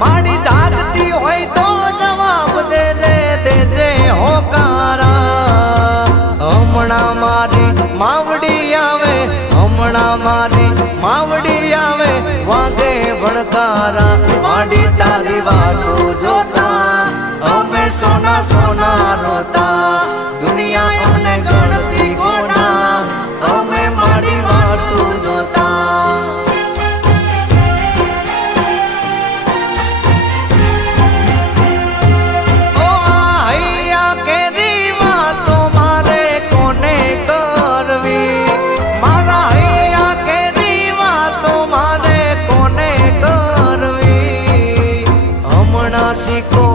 માડી જાગતી હોય તો જવાબ દેજે દેજે હોકારા હમણાં મારી માવડી આવે હમણાં મારી માવડી આવે વાગે ભણકારા માડી તારી વાટો જોતા અમે સોના સોના રોતા દુનિયા અમને ગણતી ગોડા અમે માડી વાટો જોતા શીખો